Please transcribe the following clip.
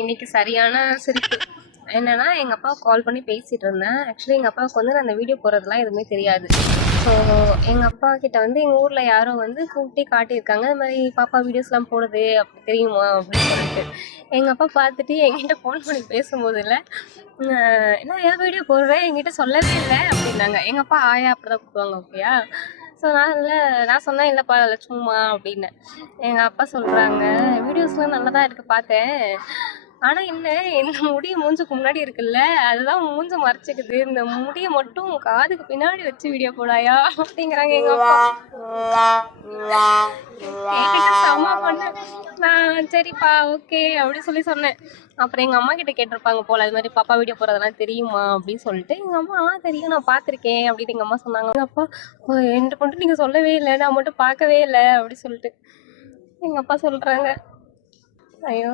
இன்னைக்கு சரியான சிரிப்பு. என்னன்னா, எங்கள் அப்பாவுக்கு கால் பண்ணி பேசிகிட்டு இருந்தேன். ஆக்சுவலி எங்கள் அப்பாவுக்கு வந்து நான் அந்த வீடியோ போடுறதுலாம் எதுவுமே தெரியாது. ஸோ எங்கள் அப்பா கிட்ட வந்து எங்கள் ஊரில் யாரோ வந்து கூப்பிட்டு காட்டியிருக்காங்க, இந்த மாதிரி பாப்பா வீடியோஸ்லாம் போடுது அப்படி தெரியுமா அப்படின்னு சொல்லிட்டு. எங்கள் அப்பா பார்த்துட்டு என்கிட்ட ஃபோன் பண்ணி பேசும்போது இல்லை, என்ன ஏன் வீடியோ போடுறேன் என்கிட்ட சொல்லவே இல்லை அப்படின்னாங்க. எங்கள் அப்பா ஆயா அப்படி தான் கூப்பிடுவாங்க. ஓகேயா? ஸோ நான் சொன்னேன் இல்லைப்பா அதில் சும்மா அப்படின்னு. எங்கள் அப்பா சொல்கிறாங்க, வீடியோஸ்லாம் நல்லா தான் இருக்குது பார்த்தேன், ஆனால் என்ன இந்த முடி மூஞ்சுக்கு முன்னாடி இருக்குல்ல அதுதான் மூஞ்ச மறைச்சிக்குது, இந்த முடியை மட்டும் காதுக்கு பின்னாடி வச்சு வீடியோ போடாயா அப்படிங்கிறாங்க எங்கள் அப்பா. கேட்டுட்டு செம்ம பண்ணேன் நான். சரிப்பா ஓகே அப்படின்னு சொல்லி சொன்னேன். அப்புறம் எங்கள் அம்மா கிட்ட கேட்டிருப்பாங்க போல், அது மாதிரி பாப்பா வீடியோ போகிறதெல்லாம் தெரியுமா அப்படின்னு சொல்லிட்டு. எங்கள் அம்மா தெரியும் நான் பார்த்துருக்கேன் அப்படின்னு எங்கள் அம்மா சொன்னாங்க. எங்கள் அப்பா என்கிட்ட மட்டும் நீங்கள் சொல்லவே இல்லை, நான் மட்டும் பார்க்கவே இல்லை அப்படி சொல்லிட்டு எங்கள் அப்பா சொல்கிறாங்க. ஐயோ